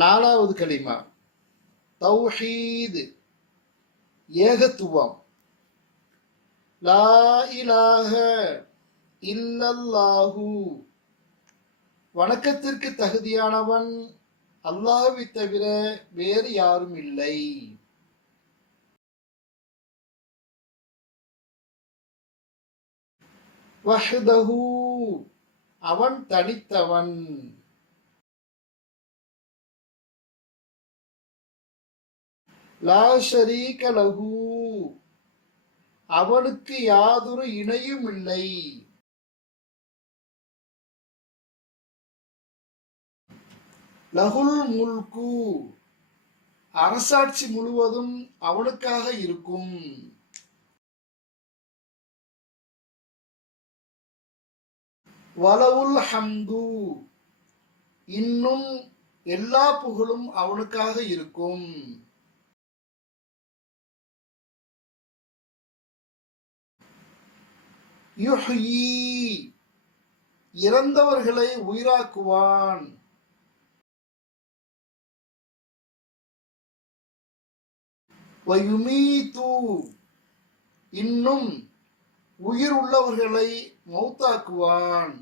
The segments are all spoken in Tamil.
நாலாவது கலிமா தௌஹீத், ஏகத்துவம். லா இலாஹ இல்லல்லாஹு, வணக்கத்திற்கு தகுதியானவன் அல்லாஹ்வை தவிர வேறு யாரும் இல்லை. வஹ்தஹு, அவன் தனித்தவன். லா ஷரீக லஹு, அவனுக்கு யாதொரு இணையும் இல்லை. லஹுல் முல்கு, அரசாட்சி முழுவதும் அவனுக்காக இருக்கும். வலவுல் ஹம்து, இன்னும் எல்லா புகழும் அவனுக்காக இருக்கும். யுஹ்யி, இறந்தவர்களை உயிராக்குவான். வயுமீது, இன்னும் உயிர் உள்ளவர்களை மௌத்தாக்குவான்.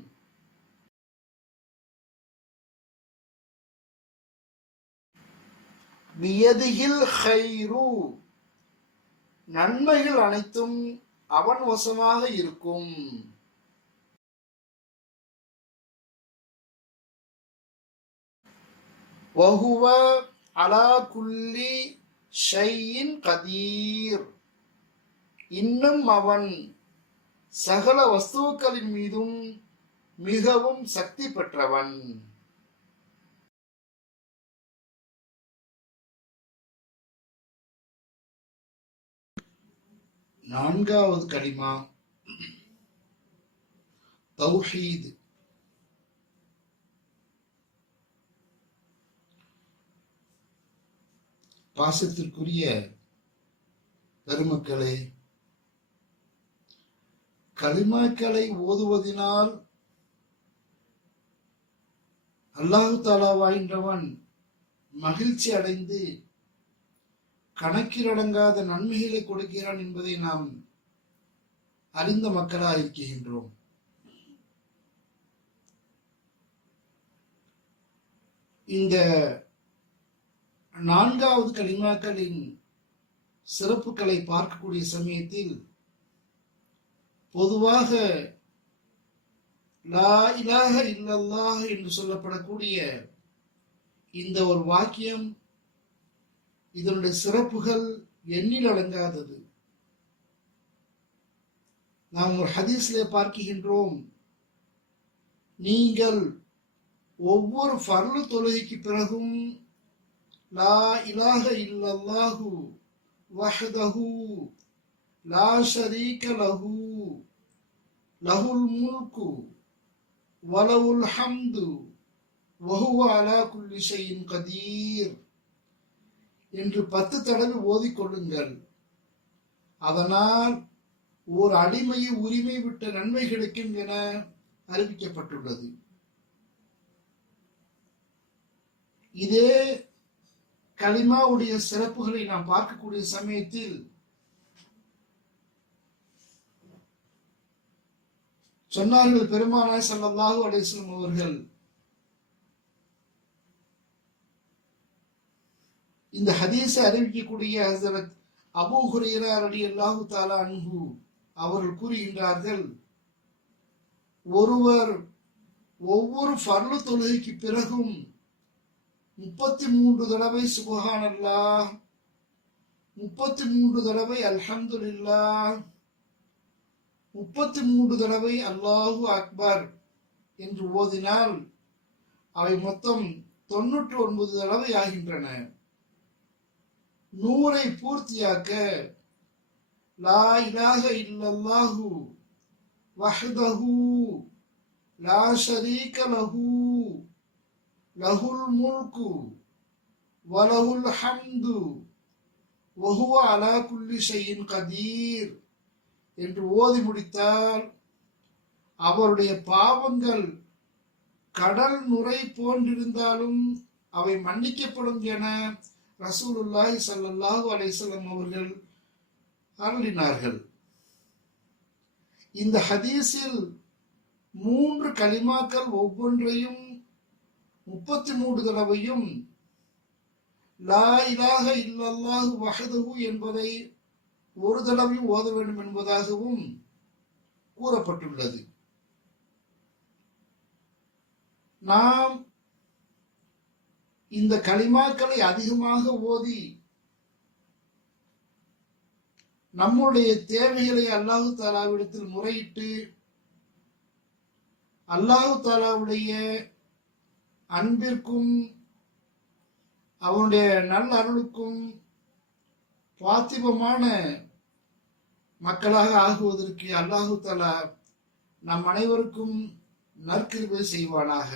பியதிஹில் கைரு, நன்மைகள் அனைத்தும் அவன் வசமாக இருக்கும். வஹுவ அலா குல்லி ஷைஇன் கதீர், இன்னும் அவன் சகல வஸ்துக்களின் மீதும் மிகவும் சக்தி பெற்றவன். நான்காவது கலிமா தௌஹீத், பாசத்திற்குரிய பெருமக்களே, கலிமாக்களை ஓதுவதினால் அல்லாஹு தாலாவாகின்றவன் மகிழ்ச்சி அடைந்து கணக்கிலடங்காத நன்மைகளை கொடுக்கிறான் என்பதை நாம் அறிந்த மக்களாக இருக்கின்றோம். இந்த நான்காவது கலிமாக்களின் சிறப்புகளை பார்க்கக்கூடிய சமயத்தில் பொதுவாக லா இலாஹ இல்லல்லாஹ் என்று சொல்லப்படக்கூடிய இந்த ஒரு வாக்கியம், இதனுடைய சிறப்புகள் எண்ணில் அடங்காதது. நாம் ஒரு ஹதீஸ்ல பார்க்கின்றோம், நீங்கள் ஒவ்வொரு ஃபர்லு தொழுகைக்கு பிறகும் லா இலாஹ இல்லல்லாஹு வஹ்தஹு லா ஷரீக லஹு லஹுல் முல்கு வலவுல் ஹம்து வஹுவ அலா குல்லி ஷைஇன் கதீர் என்று 10 தடவை ஓதிக்கொள்ளுங்கள். அதனால் ஓர் அடிமையை உரிமை விட்ட நன்மை கிடைக்கும் என அறிவிக்கப்பட்டுள்ளது. இதே கலிமாவுடைய சிறப்புகளை நாம் பார்க்கக்கூடிய சமயத்தில் சொன்னார்கள் பெருமானார் ஸல்லல்லாஹு அலைஹி வஸல்லம் அவர்கள், இந்த ஹதீஸை அறிவிக்கக்கூடிய ஹஸரத் அபூ ஹுரைரா ரலியல்லாஹு தஆலா அன்ஹு அவர்கள் கூறுகின்றார்கள், ஒருவர் ஒவ்வொரு ஃபர்லு தொழுகைக்கு பிறகும் 33 தடவை சுப்ஹானல்லாஹ், 33 தடவை அல்ஹம்துலில்லாஹ், 33 தடவை அல்லாஹு அக்பர் என்று ஓதினால் அவை மொத்தம் 99 தடவை ஆகின்றன. 100ஐ பூர்த்தியாக்க லா இலாஹ இல்லல்லாஹு வஹ்தஹு லா ஷரீக லஹு லஹுல் முல்கு வலஹுல் ஹம்து வஹுவ அலா குல்லி ஷைஇன் கதீர் என்று ஓதி முடித்தால் அவருடைய பாவங்கள் கடல் நுரை போன்றிருந்தாலும் அவை மன்னிக்கப்படும் என ரசூலுல்லாஹி ஸல்லல்லாஹு அலைஹி வஸல்லம் அவர்கள் அருளினார்கள். இந்த ஹதீஸில் 3 கலிமாக்கள் ஒவ்வொன்றையும் 33 தடவையும் லா இலாஹ இல்லல்லாஹு வஹ்தஹு என்பதை ஒரு தடவையும் ஓத வேண்டும் என்பதாகவும் கூறப்பட்டுள்ளது. நாம் இந்த கலிமாக்களை அதிகமாக ஓதி நம்முடைய தேவைகளை அல்லாஹு தாலாவிடத்தில் முறையிட்டு அல்லாஹு தாலாவுடைய அன்பிற்கும் அவனுடைய நல்ல அருளுக்கும் பாத்திபமான மக்களாக ஆகுவதற்கு அல்லாஹு தாலா நம் அனைவருக்கும் நற்கிருபை செய்வானாக.